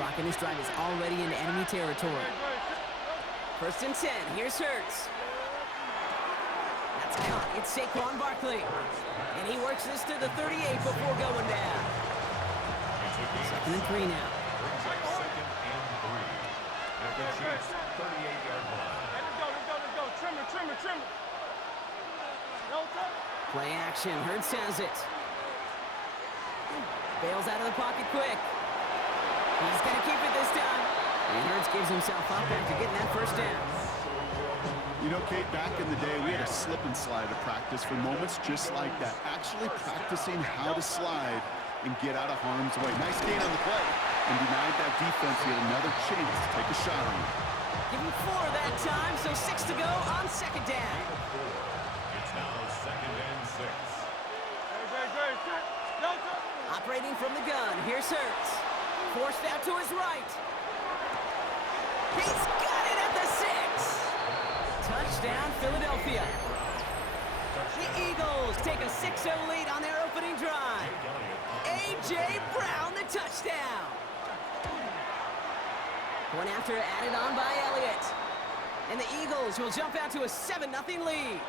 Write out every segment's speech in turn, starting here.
Brock, and this drive is already in enemy territory. 1st and 10. Here's Hurts. That's caught. It's Saquon Barkley. And he works this to the 38 before going down. 2nd and 3 now. Brings up 2nd and 3. At the Chiefs' 38-yard line. Let's go. Trimmer. Play action. Hurts has it. Bails out of the pocket quick. He's going to keep it this time. And Hurts gives himself up after getting that 1st down. You know, Kate, back in the day, we had a slip and slide to practice for moments just like that. Actually practicing how to slide and get out of harm's way. Nice gain on the play. And denied that defense yet another chance to take a shot on him. Give him 4 that time, so 6 to go on 2nd down. It's now 2nd and 6. Operating from the gun, here's Hurts. Forced out to his right. He's got it at the 6. Touchdown, Philadelphia. The Eagles take a 6-0 lead on their opening drive. A.J. Brown, the touchdown. Point after added on by Elliott. And the Eagles will jump out to a 7-0 lead.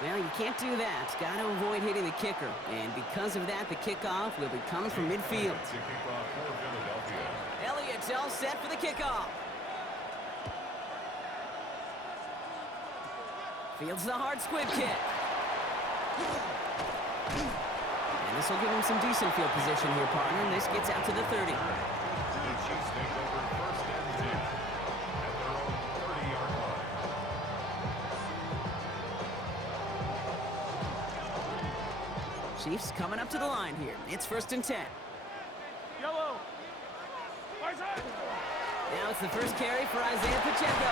Well, you can't do that. Got to avoid hitting the kicker. And because of that, the kickoff will be coming from midfield. To kick off for Philadelphia. Elliott's all set for the kickoff. Fields the hard squib kick. And this will give him some decent field position here, partner. And this gets out to the 30. The Chiefs take over 1st and 10 at their own 30-yard line. Chiefs coming up to the line here. It's 1st and 10. Yellow. Now it's the first carry for Isaiah Pacheco.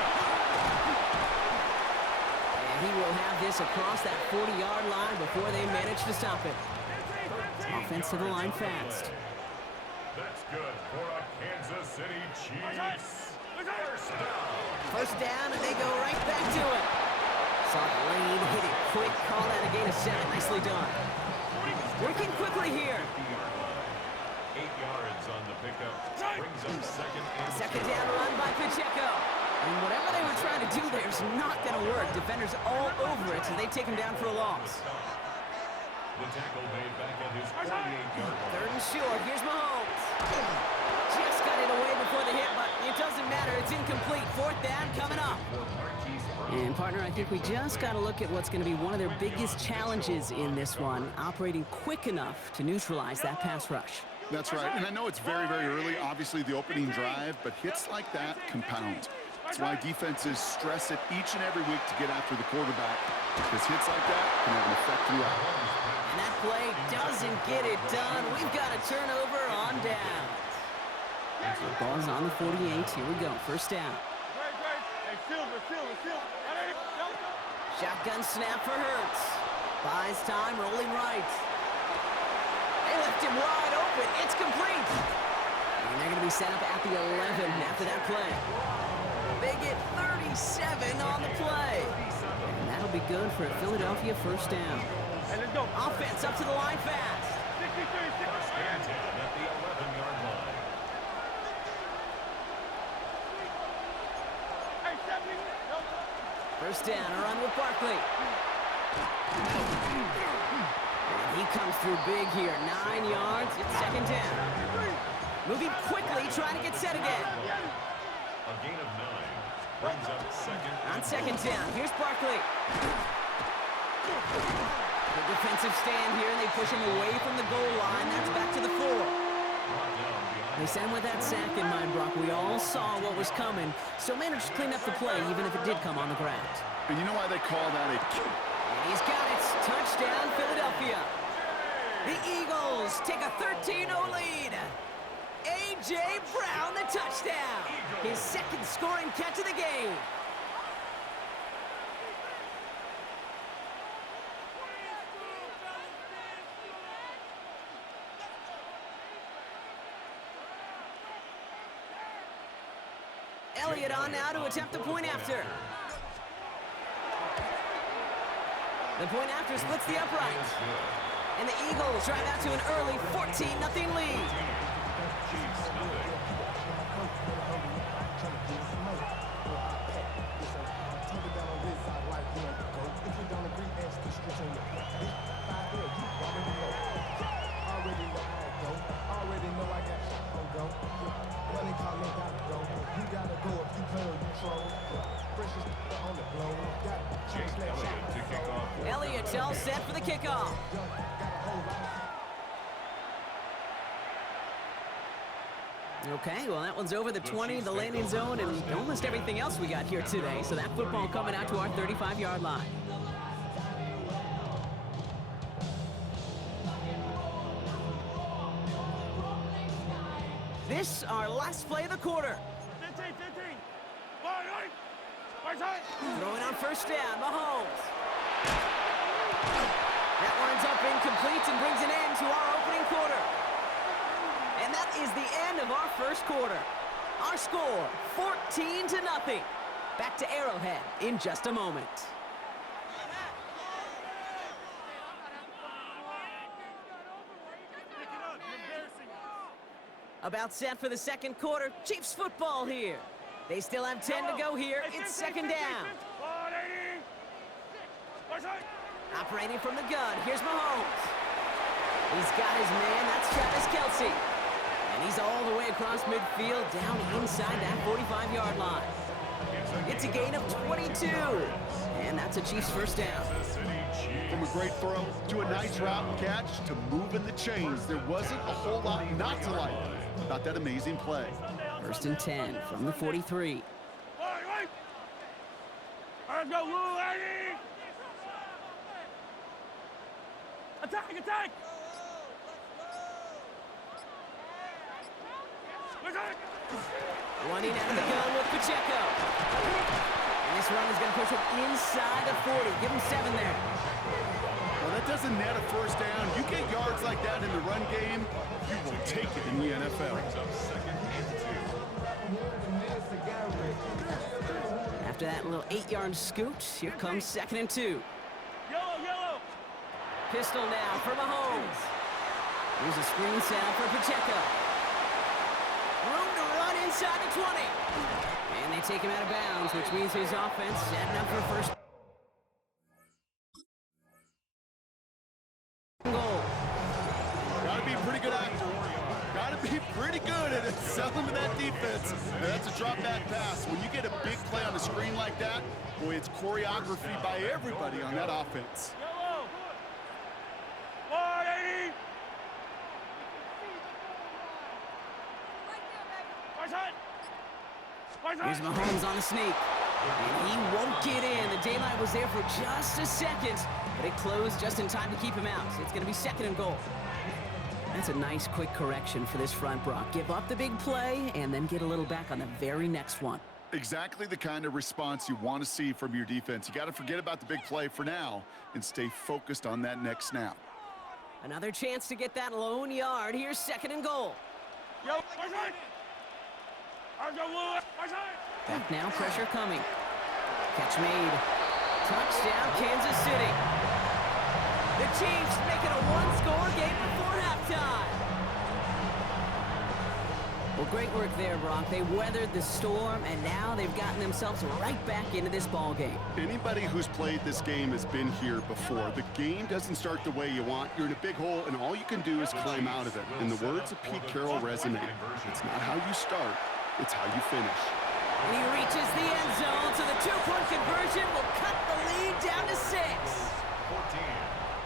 And he will have this across that 40-yard line before they manage to stop it. Offense to the line fast. That's good for a Kansas City Chiefs. First down, and they go right back to it. Saw the lead, hit it quick, call that a gain of 7. Nicely done. Working quickly here. 8 yards on the pickup. Brings up 2nd and 2nd down run by Pacheco. And whatever they were trying to do there is not going to work. Defenders all over it, so they take him down for a loss. The tackle made back at his 48-yard line. 3rd and short. Here's Mahomes. Just got it away before the hit, but it doesn't matter. It's incomplete. 4th down coming up. And, partner, I think we just got to look at what's going to be one of their biggest challenges in this one, operating quick enough to neutralize that pass rush. That's right. And I know it's very, very early, obviously the opening drive, but hits like that compound. That's why defenses stress it each and every week to get after the quarterback, because hits like that can have an effect throughout. And that play doesn't get it done. We've got a turnover on down. The ball's on the 48. Here we go. 1st down. Shotgun snap for Hurts. Buys time, rolling right. They left him wide open. It's complete. And they're going to be set up at the 11 after that play. They get 37 on the play. And that'll be good for a Philadelphia 1st down. Hey, let's go. Offense up to the line fast. 63, 63. First and 10 at the 11-yard line. Hey, 70. 1st down, a run with Barkley. And he comes through big here. 9 yards. It's 2nd down. Moving quickly, trying to get set again. A gain of 9. Brings up 2nd. On 2nd down, here's Barkley. The defensive stand here, and they push him away from the goal line. That's back to the 4. They sent with that sack in mind, Brock. We all saw what was coming, so managed to clean up the play, even if it did come on the ground. And you know why they call that a... And he's got it. Touchdown, Philadelphia. The Eagles take a 13-0 lead. A.J. Brown, the touchdown. His 2nd scoring catch of the game. Elliott on now to attempt the point after. The point after splits the upright. And the Eagles drive out to an early 14-0 lead. It's all set for the kickoff. Okay, well, that one's over the 20, the landing zone, and almost everything else we got here today. So that football coming out to our 35-yard line. This, our last play of the quarter. 15, 15. Right. Right side. Throwing on first down, Mahomes. That winds up incomplete and brings an end to our opening quarter. And that is the end of our first quarter. Our score, 14-0. Back to Arrowhead in just a moment. About set for the second quarter. Chiefs football here. They still have 10 to go here. It's second down. Operating from the gun. Here's Mahomes. He's got his man. That's Travis Kelce. And he's all the way across midfield, down inside that 45-yard line. It's a gain of 22. And that's a Chiefs first down. From a great throw to a nice route and catch to moving the chains, there wasn't a whole lot not to like about that amazing play. First and 10 from the 43. Let's go, Lou, Eddie! Attack! Running out of the gun with Pacheco. And this run is going to push him inside the 40. Give him 7 there. Well, that doesn't net a first down. You get yards like that in the run game, you will take it in the NFL. After that little 8-yard scoot, here comes 2nd and 2. Yellow! Pistol now for Mahomes. Here's a screen set up for Pacheco. Room to run inside the 20. And they take him out of bounds, which means his offense setting up for first goal. Got to be a pretty good actor. Got to be pretty good at selling to that defense. And that's a drop back pass. When you get a big play on the screen like that, boy, it's choreography by everybody on that offense. Yellow! 180! Here's Mahomes on the sneak. And he won't get in. The daylight was there for just a second, but it closed just in time to keep him out. So it's going to be 2nd and goal. That's a nice quick correction for this front, Brock. Give up the big play and then get a little back on the very next one. Exactly the kind of response you want to see from your defense. You got to forget about the big play for now and stay focused on that next snap. Another chance to get that lone yard. Here's 2nd and goal. Back now, pressure coming. Catch made. Touchdown, Kansas City. The Chiefs making a one-score game before halftime. Well, great work there, Brock. They weathered the storm, and now they've gotten themselves right back into this ball game. Anybody who's played this game has been here before. The game doesn't start the way you want. You're in a big hole, and all you can do is climb out of it. And the words of Pete Carroll resonate. It's not how you start, it's how you finish. And he reaches the end zone, so the 2-point conversion will cut the lead down to 6.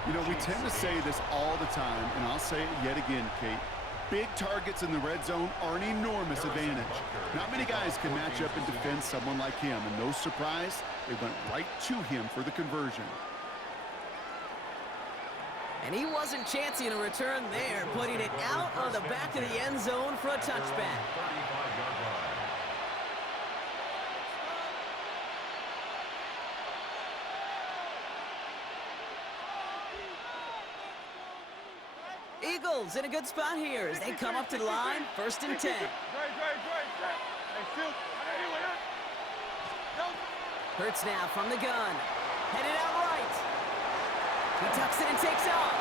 You know, we tend to say this all the time, and I'll say it yet again, Kate. Big targets in the red zone are an enormous advantage. Not many guys can match up and defend someone like him, and no surprise, they went right to him for the conversion. And he wasn't chancing a return there, putting it out on the back of the end zone for a touchback. Eagles in a good spot here as they come up to the line, 1st and 10. Hurts now from the gun. Headed out right. He tucks it and takes off.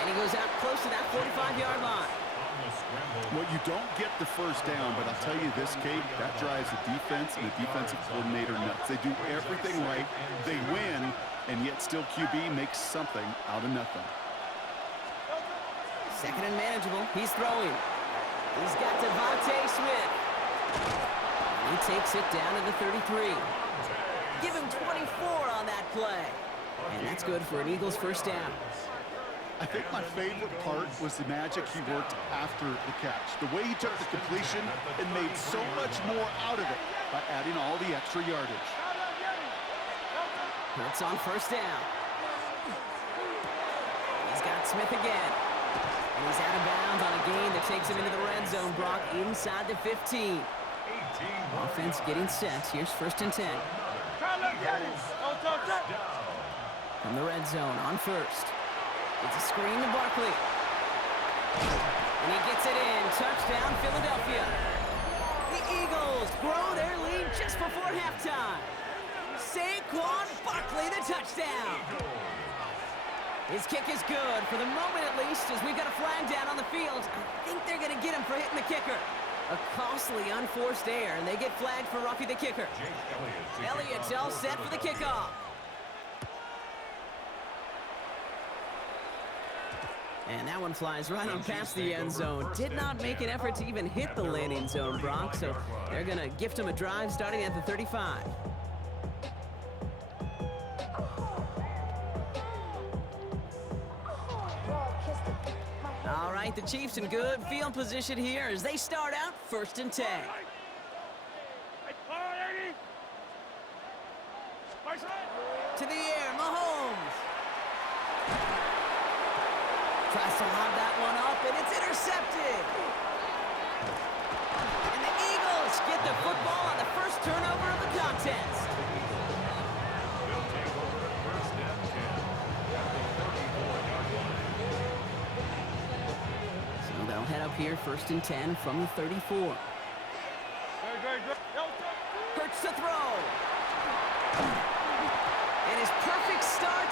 And he goes out close to that 45-yard line. Well, you don't get the first down, but I'll tell you this, Kate, that drives the defense and the defensive coordinator nuts. They do everything right. They win, and yet still QB makes something out of nothing. 2nd and manageable. He's throwing. He's got Devontae Smith. He takes it down to the 33. Give him 24 on that play. And that's good for an Eagles first down. I think my favorite part was the magic he worked after the catch. The way he took the completion and made so much more out of it by adding all the extra yardage. Hurts on first down. He's got Smith again. And he's out of bounds on a gain that takes him into the red zone, Brock, inside the 15. Offense getting set. Here's first and 10. From the red zone on first. It's a screen to Barkley. And he gets it in. Touchdown, Philadelphia. The Eagles grow their lead just before halftime. Saquon Barkley, the touchdown. His kick is good, for the moment at least, as we got a flag down on the field. I think they're going to get him for hitting the kicker. A costly unforced error, and they get flagged for roughing the kicker. Elliott's all set for the kickoff. And that one flies right on past the end zone. Did not make an effort to even hit the landing zone, Brock, so they're going to gift him a drive starting at the 35. All right, the Chiefs in good field position here as they start out first and 10. To the air, Mahomes. Tries to lob that one up, and it's intercepted. And the Eagles get the football on the first turnover of the contest. They'll take over at first and 10 at the 34-yard line. So they'll head up here first and 10 from the 34. Hurts to throw. And his perfect start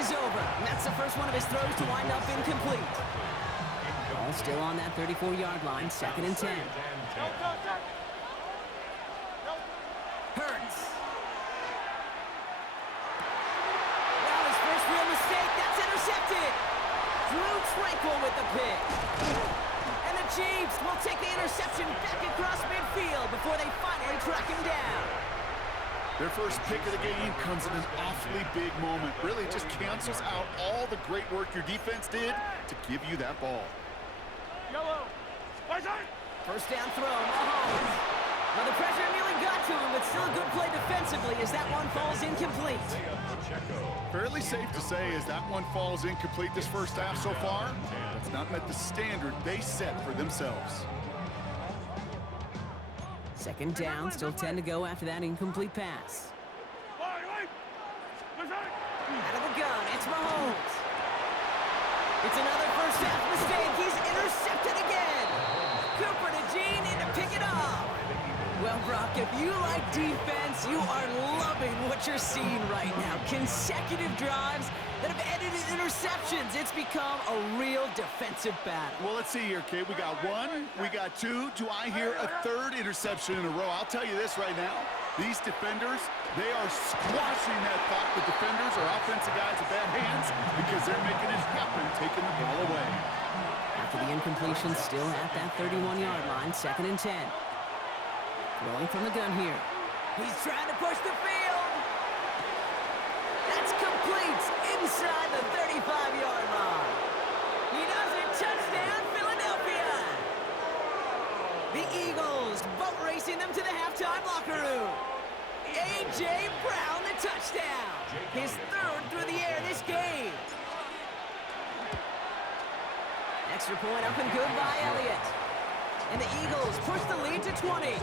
is over. And that's the first one of his throws to wind up incomplete. Ball still on that 34-yard line, second and 10. Hurts. Well, his first real mistake, that's intercepted. Drew Tranquil with the pick. And the Chiefs will take the interception back across midfield before they finally track him down. Their first pick of the game comes in an awfully big moment. Really just cancels out all the great work your defense did to give you that ball. First down throw, Mahomes. Well, the pressure nearly got to him, but still a good play defensively as that one falls incomplete. Fairly safe to say as that one falls incomplete this first half so far, it's not met the standard they set for themselves. Second down, still 10 to go after that incomplete pass. Out of the gun, it's Mahomes. It's another first half mistake. He's intercepted again. Cooper to Gene in to pick it off. Well, Brock, if you like defense, you are loving what you're seeing right now. Consecutive drives that have ended in interceptions. It's become a real defensive battle. Well, let's see here, kid. We got one, we got two. Do I hear a third interception in a row? I'll tell you this right now. These defenders, they are squashing that thought the defenders or offensive guys in bad hands because they're making it happen, taking the ball away. After the incompletion, still at that 31-yard line, second and 10. Rolling from the gun here. He's trying to push the field. That's complete inside the 35-yard line. He does it. Touchdown, Philadelphia. The Eagles boat racing them to the halftime locker room. A.J. Brown, the touchdown. His third through the air this game. Extra point up and good by Elliott. And the Eagles push the lead to 20.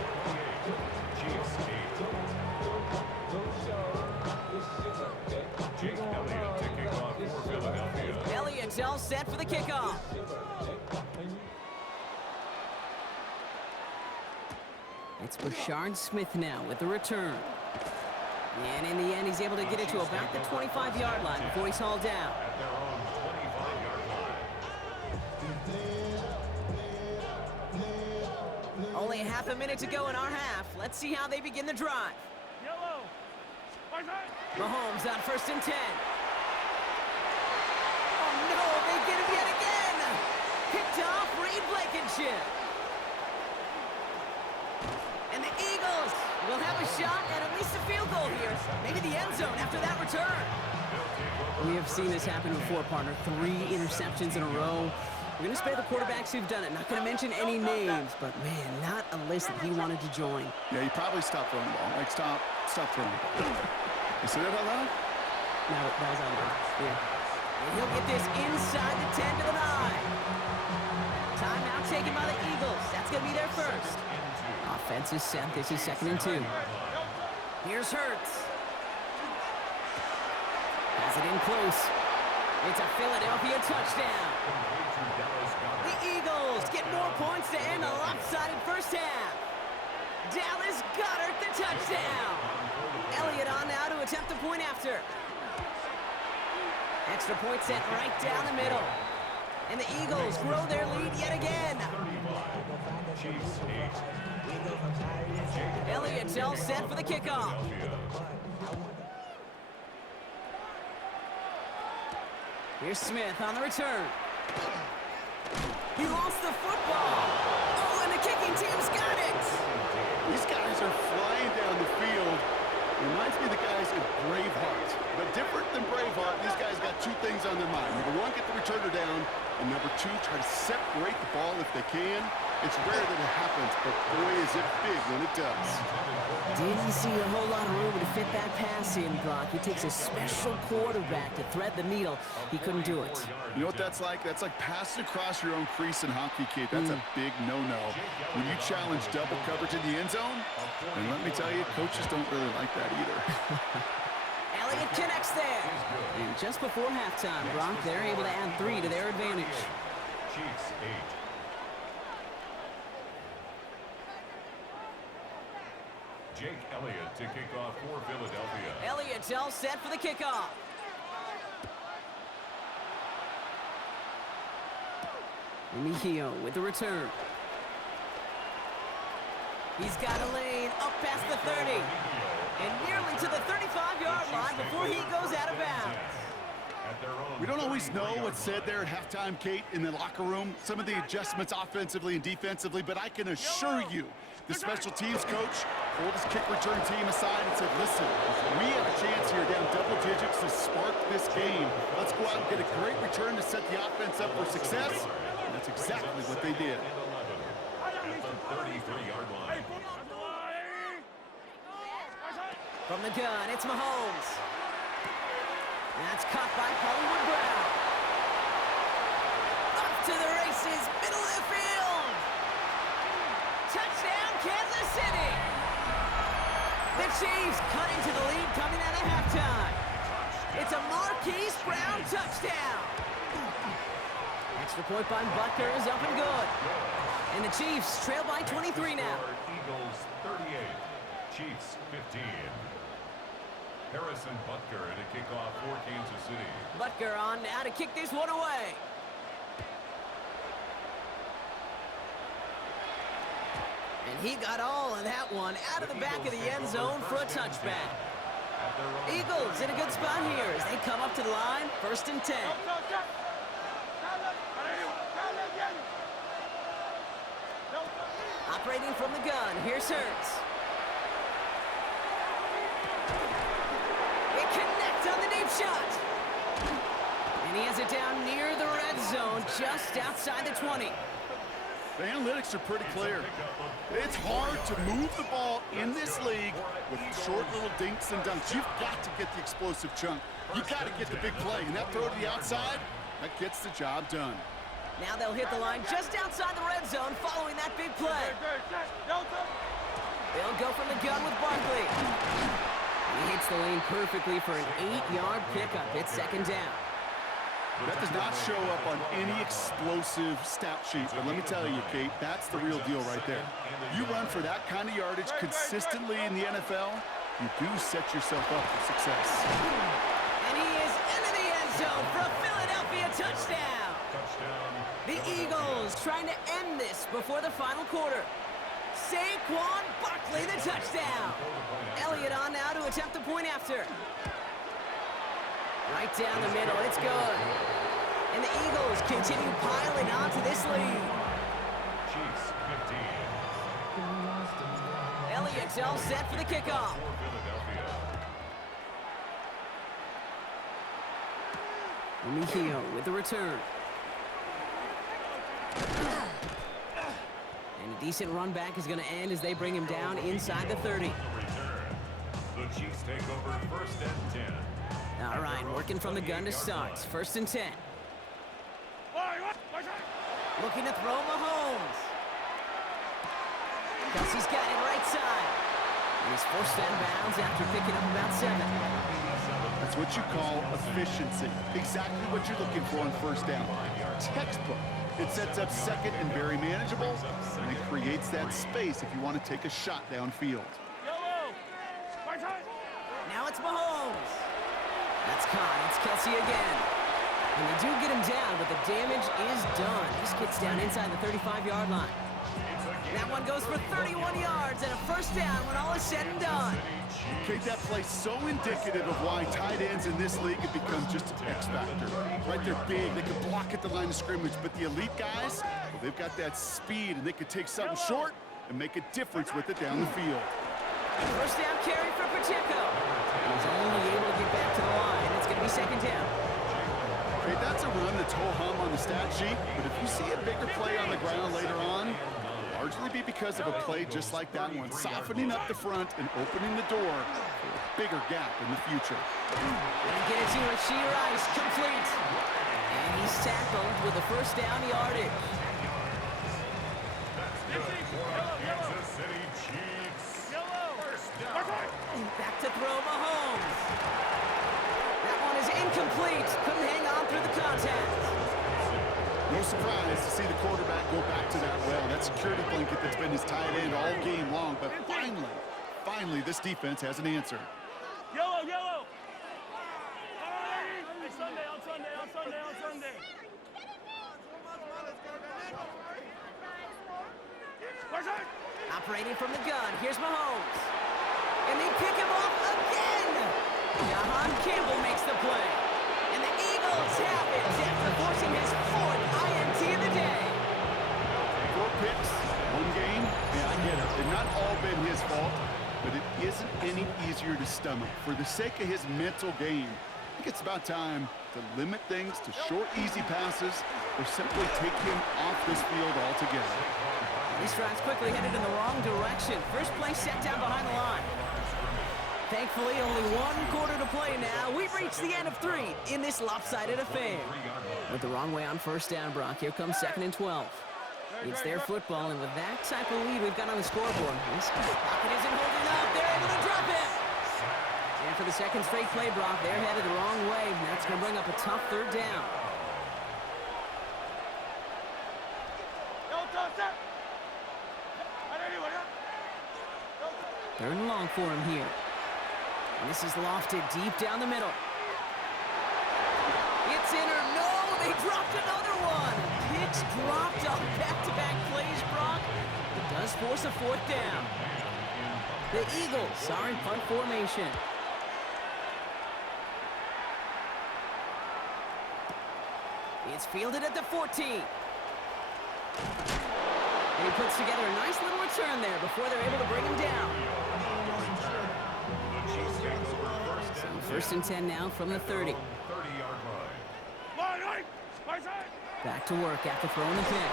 Jake Elliott taking off for Philadelphia. Elliott's all set for the kickoff. It's Brashard Smith now with the return. And in the end, he's able to get it to about the 25-yard line before he's hauled down. At their own 25-yard line. Only half a minute to go in our half. Let's see how they begin the drive. Mahomes on first and 10. Oh, no, they get him yet again. Picked off Reed Blankenship. And the Eagles will have a shot at least a field goal here. Maybe the end zone after that return. We have seen this happen before, partner. 3 interceptions in a row. We're going to spare the quarterbacks who've done it. Not going to mention any names, but, man, not a list that he wanted to join. Yeah, he probably stopped throwing the ball. Like, stop throwing the ball. You see that out loud? No, that was out loud. Yeah. And he'll get this inside the 10 to the 9. Timeout taken by the Eagles. That's going to be their first. Offense is set. This is 2nd and 2. Here's Hurts. Has it in close. It's a Philadelphia touchdown. The Eagles get more points to end a lopsided first half. Dallas Goedert the touchdown. Elliott on now to attempt the point after. Extra point set right down the middle. And the Eagles grow their lead yet again. Elliott's all set for the kickoff. Here's Smith on the return. He lost the football. Oh, and the kicking team's got it. These guys are flying down the field. Reminds me of the guys in Braveheart. But different than Braveheart, these guys got 2 things on their mind. Number 1, get the returner down. And number 2, try to separate the ball if they can. It's rare that it happens, but boy, is it big when it does. Didn't see a whole lot of room to fit that pass in, Brock. It takes a special quarterback to thread the needle. He couldn't do it. You know what that's like? That's like passing across your own crease in hockey, Kate. That's a big no-no. When you challenge double coverage in the end zone, and let me tell you, coaches don't really like that either. Elliott connects there. And just before halftime, Brock, they're able to add 3 to their advantage. Chiefs 8. Jake Elliott to kick off for Philadelphia. Elliott's all set for the kickoff. Mejio with the return. He's got a lane up past the 30. And nearly to the 35-yard line before he goes out of bounds. We don't always know what's said there at halftime, Kate, in the locker room. Some of the adjustments offensively and defensively, but I can assure you the special teams coach pulled his kick return team aside and said, listen, we have a chance here down double digits to spark this game. Let's go out and get a great return to set the offense up for success. And that's exactly what they did. At the 33-yard line. From the gun, it's Mahomes. That's caught by Hollywood Brown. Up to the races, middle of the field. Touchdown, Kansas City. The Chiefs cut into the lead coming out of halftime. It's a Marquise Brown touchdown. Extra point by Butker is up and good. And the Chiefs trail by 23 now. Eagles 38, Chiefs 15. Harrison Butker to kick off for Kansas City. Butker on now to kick this one away. And he got all of that one out of the back of the end zone for a touchback. Eagles in a good spot here as they come up to the line, 1st and 10. Operating from the gun, here's Hurts. It connects on the deep shot. And he has it down near the red zone, just outside the 20. The analytics are pretty clear. It's hard to move the ball in this league with short little dinks and dunks. You've got to get the explosive chunk. You've got to get the big play. And that throw to the outside, that gets the job done. Now they'll hit the line just outside the red zone following that big play. They'll go from the gun with Barkley. He hits the lane perfectly for an 8-yard pickup. It's 2nd down. That does not show up on any explosive stat sheet, but let me tell you, Kate, that's the real deal right there. You run for that kind of yardage consistently in the NFL, you do set yourself up for success. And he is into the end zone for a Philadelphia touchdown. The Eagles trying to end this before the final quarter. Saquon Barkley, the touchdown. Elliott on now to attempt the point after. Right down the middle, it's good. And the Eagles continue piling on to this lead. Chiefs 15. brilliant. All set for the kickoff. Remigio with the return. And a decent run back is going to end as they bring him down inside the 30. The Chiefs take over first and 10. All right, working from the gun to start. First and 10. Looking to throw Mahomes. Kelsey's got it right side. And he's forced out of bounds after picking up about 7. That's what you call efficiency. Exactly what you're looking for on first down. Textbook. It sets up second and very manageable, and it creates that space if you want to take a shot downfield. Now it's Mahomes. That's caught. It's Kelsey again. And they do get him down, but the damage is done. Just gets down inside the 35-yard line. That one goes for 31 yards and a first down when all is said and done. Okay, that play's so indicative of why tight ends in this league have become just an X factor. Right, they're big, they can block at the line of scrimmage, but the elite guys, well, they've got that speed and they can take something short and make a difference with it down the field. First down carry for Pacheco. He's only able to get back to the line. It's going to be second down. Okay, that's a run that's ho-hum on the stat sheet, but if you see a bigger play on the ground later on, largely be because of a play just like that one, softening up the front and opening the door for a bigger gap in the future. And get it to Rashee Rice, complete. And he's tackled with the first down yardage. Kansas City Chiefs. Back to throw Mahomes. That one is incomplete. Couldn't hang on through the contact. No surprise to see the quarterback go back to that well. That security blanket that's been his tight end all game long. But finally, this defense has an answer. Yellow. On Sunday. Operating from the gun, here's Mahomes. And they pick him off again. Jahan Campbell makes the play. And the Eagles have it after forcing his 4th INT of the day. 4 picks, 1 game. Yeah, I get it. They've not all been his fault, but it isn't any easier to stomach. For the sake of his mental game, I think it's about time to limit things to short, easy passes or simply take him off this field altogether. He strides quickly, headed in the wrong direction. First play set down behind the line. Thankfully, only 1 quarter to play now. We've reached the end of 3 in this lopsided affair. With the wrong way on first down, Brock. Here comes 2nd and 12. It's their football, and with that type of lead we've got on the scoreboard, this pocket isn't holding up. They're able to drop it. And for the second straight play, Brock, they're headed the wrong way. And that's going to bring up a tough 3rd down. Third and long for him here. And this is lofted deep down the middle. It's in or no, they dropped another one. Picks dropped on back-to-back plays, Brock. It does force a 4th down. The Eagles are in punt formation. It's fielded at the 14. And he puts together a nice little return there before they're able to bring him down. So 1st and 10 now from the 30. 30-yard line. Back to work after throwing the pick.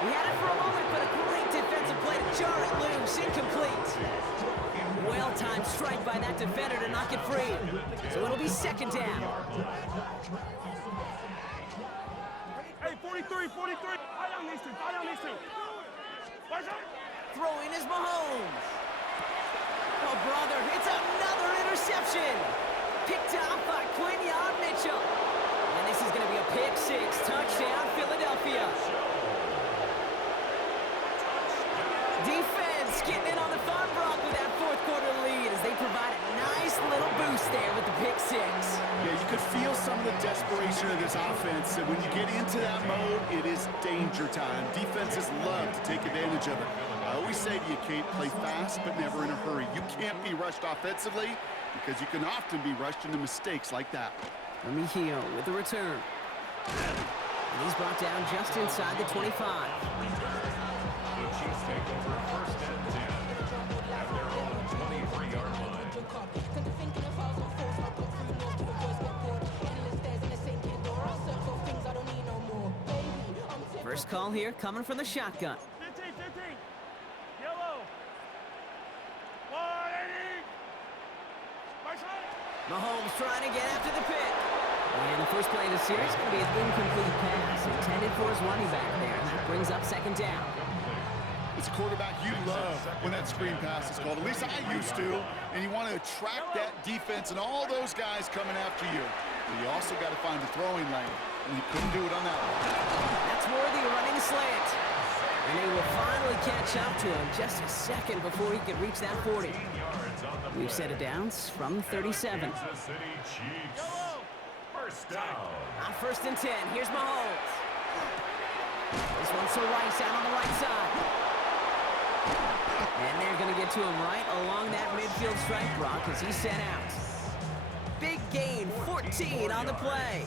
He had it for a moment, but a great defensive play to jar it loose. Incomplete. Well-timed strike by that defender to knock it free. So it'll be 2nd down. Hey, 43. Fire on these two. Throwing is Mahomes. Oh, brother, it's another interception. Picked off by Quinyon Mitchell. And this is going to be a pick 6. Touchdown, Philadelphia. Defense getting in on the fun, Brock, with that 4th quarter lead as they provide a nice little boost there with the pick 6. Yeah, you could feel some of the desperation of this offense, and when you get into that mode, it is danger time. Defenses love to take advantage of it. I always say to you, Kate, play fast but never in a hurry. You can't be rushed offensively because you can often be rushed into mistakes like that. Remigio with the return. And he's brought down just inside the 25. The Chiefs take over first and 10. First call here coming from the shotgun. 15, 15. Yellow. 180. My side. Mahomes trying to get after the pick. And the first play of the series is going to be an incomplete pass intended for his running back there. And that brings up second down. As a quarterback, you love when that screen pass is called. At least I used to. And you want to attract that defense and all those guys coming after you. But you also got to find the throwing lane. And you couldn't do it on that one. That's worthy running a slant. And they will finally catch up to him just a second before he could reach that 40. We've set it down from 37. Kansas City Chiefs. First down. On 1st and 10, here's Mahomes. This one's to Rice out on the right side. And they're going to get to him right along that midfield stripe, Brock, as he's sent out. Big gain, 14 on the play.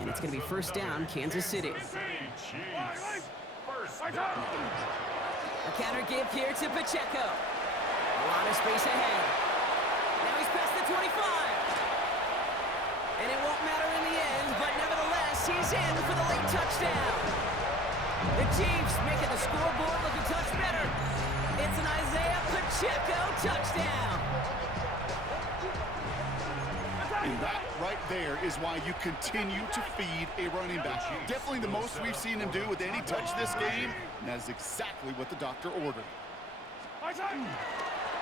And it's going to be first down, Kansas City. Chiefs. First down. A counter give here to Pacheco. A lot of space ahead. Now he's past the 25. And it won't matter in the end, but nevertheless, he's in for the late touchdown. The Chiefs making the scoreboard look a touch better. It's an Isaiah Pacheco touchdown. And that right there is why you continue to feed a running back. Definitely the most we've seen him do with any touch this game, and that is exactly what the doctor ordered. My side.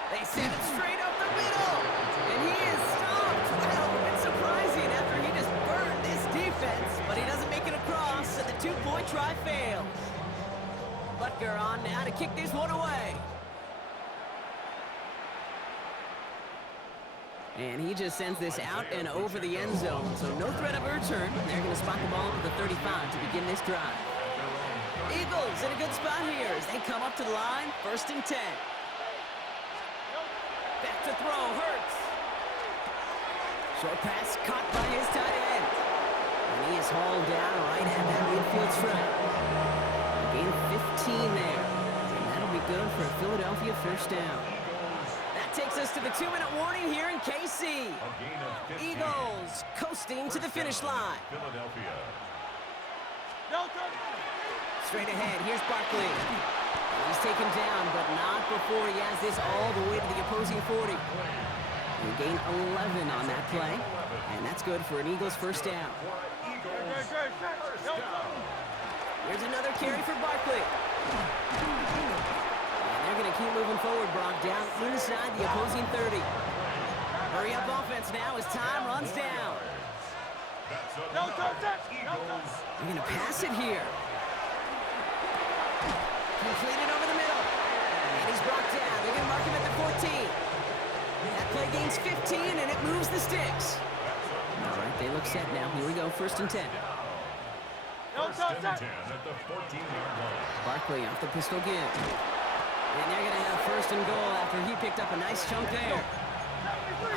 They send it straight up the middle, and he is stopped. Well, it's surprising after he just burned this defense, but he doesn't make it across, and the two-point try fails. Butker on now to kick this one away. And he just sends this out and over the end zone, so no threat of a return. They're going to spot the ball at the 35 to begin this drive. Eagles in a good spot here as they come up to the line, 1st and 10. Back to throw, Hurts. Short pass caught by his tight end. And he is hauled down right at that midfield stripe. Gain of 15 there. And that'll be good for a Philadelphia first down. That takes us to the 2-minute warning here in KC. Eagles coasting to the finish line. Philadelphia. Straight ahead, here's Barkley. He's taken down, but not before he has this all the way to the opposing 40. We gain 11 on that play, and that's good for an Eagles first down. Here's another carry for Barkley. And they're going to keep moving forward, Brock, down inside the opposing 30. Hurry up offense now as time runs down. They're going to pass it here. Completed over the middle. And he's brought down. They're going to mark him at the 14. That play gains 15, and it moves the sticks. All right, they look set now. Here we go, 1st and 10. First and 10 at the 14-yard line. Barkley off the pistol give. And they're going to have 1st and goal after he picked up a nice chunk there.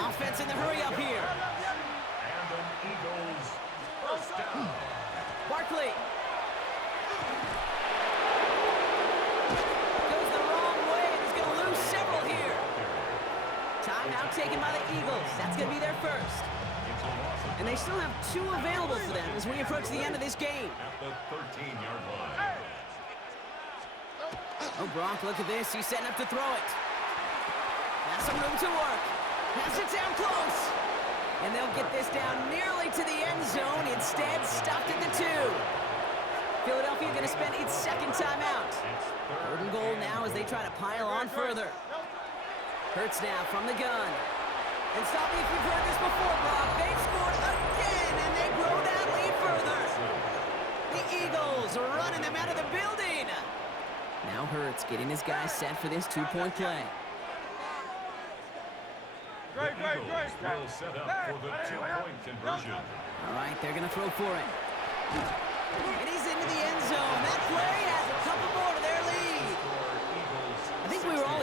Offense in the hurry up here. And an Eagles first down. Barkley. Goes the wrong way and he's going to lose several here. Timeout taken by the Eagles. That's going to be their first. And they still have 2 available for them as we approach the end of this game. At the 13-yard line. Oh, Brock, look at this. He's setting up to throw it. Has some room to work. Has it down close. And they'll get this down nearly to the end zone. Instead, stopped at the 2. Philadelphia going to spend its second timeout. 3rd and goal now as they try to pile on further. Hurts now from the gun. And stop me if you've heard this before, Brock. They've scored again, and they grow that lead further. The Eagles are running them out of the building. Now Hurts getting his guys set for this 2-point play. The Eagles will set up for the 2-point conversion. All right, they're going to throw for it. And he's into the end zone. That play has a couple more to their lead. I think we were all